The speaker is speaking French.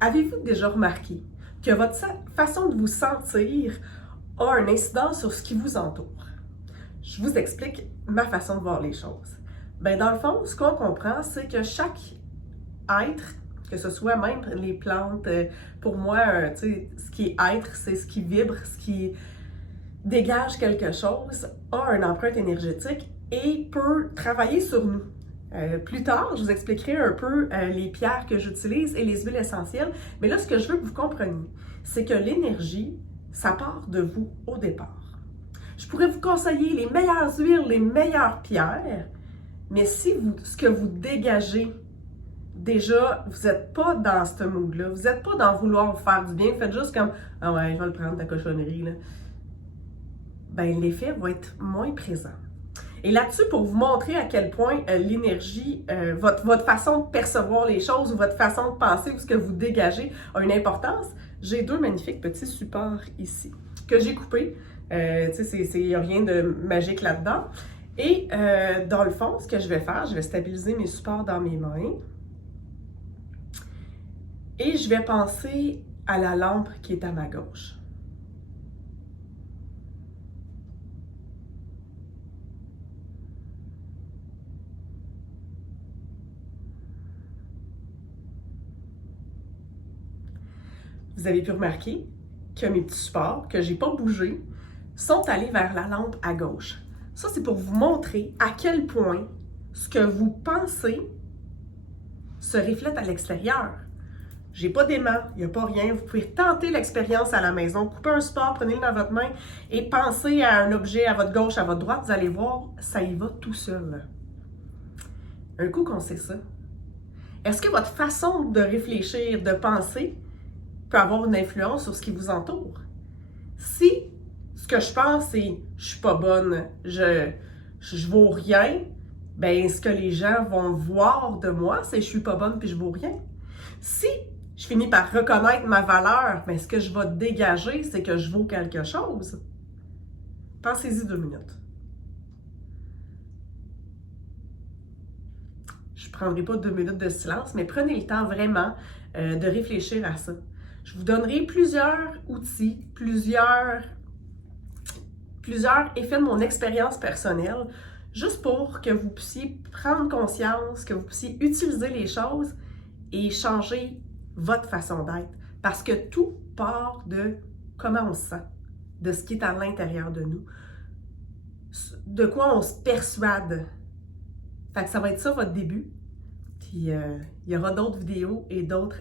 Avez-vous déjà remarqué que votre façon de vous sentir a un incident sur ce qui vous entoure? Je vous explique ma façon de voir les choses. Ben, dans le fond, ce qu'on comprend, c'est que chaque être, que ce soit même les plantes, pour moi, ce qui est être, c'est ce qui vibre, ce qui dégage quelque chose, a une empreinte énergétique et peut travailler sur nous. Plus tard, je vous expliquerai un peu les pierres que j'utilise et les huiles essentielles. Mais là, ce que je veux que vous compreniez, c'est que l'énergie, ça part de vous au départ. Je pourrais vous conseiller les meilleures huiles, les meilleures pierres, mais si ce que vous dégagez, déjà, vous n'êtes pas dans ce mood-là, vous n'êtes pas dans vouloir vous faire du bien, faites juste comme « Ah ouais, je vais le prendre, ta cochonnerie. » là. Ben, l'effet va être moins présent. Et là-dessus, pour vous montrer à quel point l'énergie, votre façon de percevoir les choses ou votre façon de penser ou ce que vous dégagez a une importance, j'ai deux magnifiques petits supports ici que j'ai coupés. Tu sais, il n'y a rien de magique là-dedans. Et dans le fond, ce que je vais faire, je vais stabiliser mes supports dans mes mains. Et je vais penser à la lampe qui est à ma gauche. Vous avez pu remarquer que mes petits supports, que je n'ai pas bougé, sont allés vers la lampe à gauche. Ça, c'est pour vous montrer à quel point ce que vous pensez se reflète à l'extérieur. J'ai pas d'aimant, il n'y a pas rien. Vous pouvez tenter l'expérience à la maison. Coupez un support, prenez-le dans votre main et pensez à un objet à votre gauche, à votre droite. Vous allez voir, ça y va tout seul. Un coup qu'on sait ça, est-ce que votre façon de réfléchir, de penser, peut avoir une influence sur ce qui vous entoure? Si ce que je pense, c'est « je suis pas bonne, je vaux rien », ben ce que les gens vont voir de moi, c'est « je suis pas bonne puis je vaux rien ». Si je finis par reconnaître ma valeur, ben ce que je vais dégager, c'est que je vaux quelque chose. Pensez-y 2 minutes. Je ne prendrai pas 2 minutes de silence, mais prenez le temps vraiment de réfléchir à ça. Je vous donnerai plusieurs outils, plusieurs effets de mon expérience personnelle, juste pour que vous puissiez prendre conscience, que vous puissiez utiliser les choses et changer votre façon d'être. Parce que tout part de comment on se sent, de ce qui est à l'intérieur de nous, de quoi on se persuade. Fait que ça va être ça votre début. Puis il y aura d'autres vidéos et d'autres